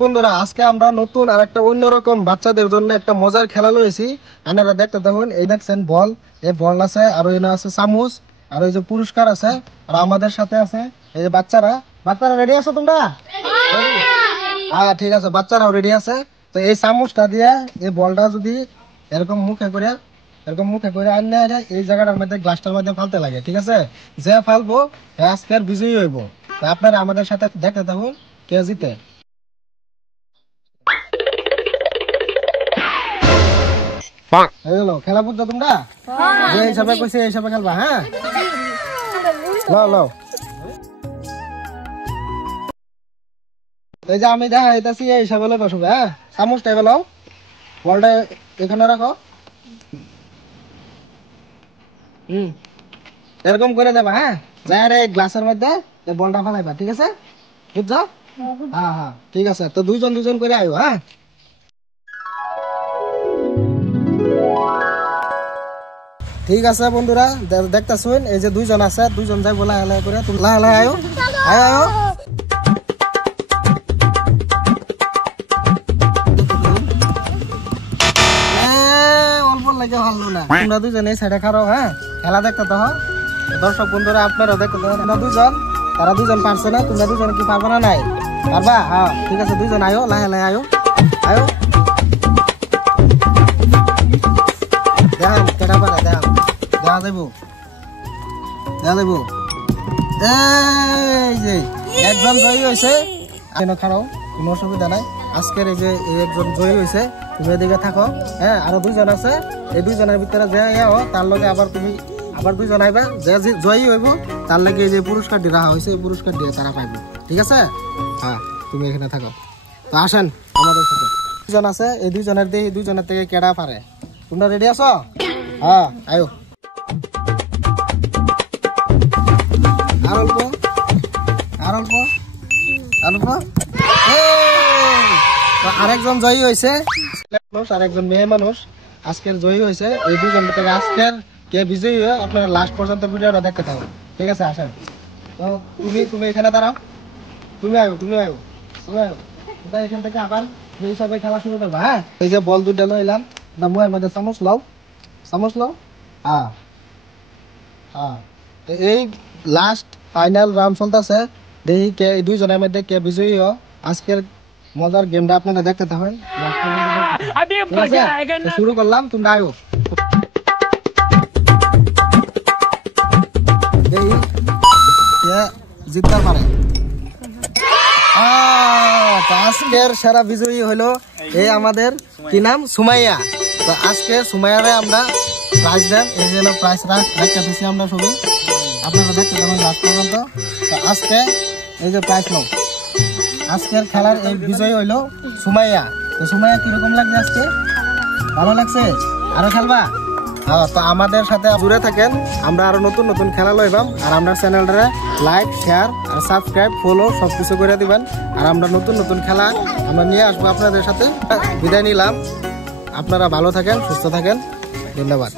বন্ধুরা আজকে আমরা নতুন আর একটা অন্যরকম বাচ্চাদের জন্য একটা মজার খেলা লয়েছি। আপনারা দেখতে থাকুন। এই দেখছেন বল, এই বল আছে, আর এখানে আছে চামচ, আর ওই যে পুরস্কার আছে, আর আমাদের সাথে আছে এই যে বাচ্চারা রেডি আছো তোমরা? হ্যাঁ ঠিক আছে, বাচ্চারাও রেডি আছে। তো এই চামচটা দিয়ে এই বলটা যদি এরকম মুখে করে আনলে এই জায়গাটার মধ্যে গ্লাসটার মধ্যে ফালতে লাগে, ঠিক আছে? যে ফালবো আজকের বিজয়ী হইব। আপনারা আমাদের সাথে দেখতে থাকুন কে জিতে। খেলা বুঝছো তোমরা? যে হিসাবে কইছে এই হিসাবে খেলবা। হ্যাঁ এই যে আমি দেখা হইতাছি এই হিসাবে বসবো। হ্যাঁ চামচটা এবার লও, বলটা এখানে রাখো। এরকম করে দেবা। হ্যাঁ যাই গ্লাসের মধ্যে বলটা ফেলাইবা, ঠিক আছে? বুঝছো? হ্যাঁ হ্যাঁ ঠিক আছে। তো দুইজন করে আইও। হ্যাঁ ঠিক আছে বন্ধুরা, দেখতেছুন এই যে দুইজন আছে, দুইজন যাই বলা হেলা করে তুমি লাহে আয়ো আয়ো। অল্প লাগে ভালো না, তোমরা দুইজন এই সাইডে খারো। হ্যাঁ খেলা দেখতে তো দর্শক বন্ধুরা আপনারাও দেখতে তো। দুইজন তারা দুইজন পারছে না, তোমরা দুজন কি পারবা না? নাই পারবা? হ্যাঁ ঠিক আছে, দুইজন আয়ো লাহে আয়ো আয়ো। দেখাম কেটা পারে, দেখাম দেখা যাইব। এই যে একজন জয়ী হয়েছে, খারাও কোনো অসুবিধা নাই। আজকের এই যে একজন জয়ী হয়েছে, তুমি এদিকে থাকো। হ্যাঁ আরো দুইজন আছে, এই দুইজনের ভিতরে যে তার লগে আবার দুইজন আইবা। যে জয়ী হইব তার লাগে এই যে পুরস্কার দিয়ে রাখা হয়েছে, এই পুরস্কার দিয়ে তারা পাইব, ঠিক আছে? হ্যাঁ তুমি এখানে থাকো। তো আসেন আমাদের সাথে। দুজন আছে, এই দুইজনের থেকে কেডা পারে। তোমরা রেডি আছো? হ্যাঁ আয়ো। আরেকজন জয়ী হয়েছে, আরেকজন মেয়ে মানুষ আজকের জয়ী হয়েছে। এই দুজন থেকে আজকের কে বিজয়ী হয়ে আপনারা লাস্ট পর্যন্ত ভিডিওটা দেখতে থাকুন, ঠিক আছে? আসেন। তো তুমি এখানে দাঁড়াও, তুমি আয়ো এখান থেকে আবার এই হিসাবে খেলা শুরু করবা। হ্যাঁ এই যে বল দুটা লইলাম, মুয়ের মধ্যে চামচ লও। হ্যাঁ এই লাস্ট ফাইনাল রাউন্ড চলতেছে। দেখি কে এই দুইজনের মধ্যে কে বিজয়ী হয়। আজকের মজার গেমটা আপনারা দেখতে থাকেন। শুরু করলাম, তোমরা আয়ো। জিততে পারে। আজকের সেরা বিজয়ী হলো এই আমাদের কি নাম, সুমাইয়া। তো আজকে সুমাইয়ারে আমরা প্রাইজ দেন, এই জন্য প্রাইজ রাখতে দিচ্ছি আমরা সবাই। আপনারা দেখতে পাবেন লাস্ট পর্যন্ত। তো আজকে এই যে প্রাইজ নাও, আজকের খেলার এই বিজয়ী হইলো সুমাইয়া। তো সুমাইয়া কিরকম লাগছে আজকে? ভালো লাগছে? আরো খেলবা? হ্যাঁ তো আমাদের সাথে জুড়ে থাকেন, আমরা আরো নতুন খেলা লইবাম। আর আমরা চ্যানেলটারে লাইক, শেয়ার আর সাবস্ক্রাইব, ফলো সবকিছু করে দিবেন। আর আমরা নতুন খেলা আমরা নিয়ে আসবো আপনাদের সাথে। বিদায় নিলাম, আপনারা ভালো থাকেন, সুস্থ থাকেন, ধন্যবাদ।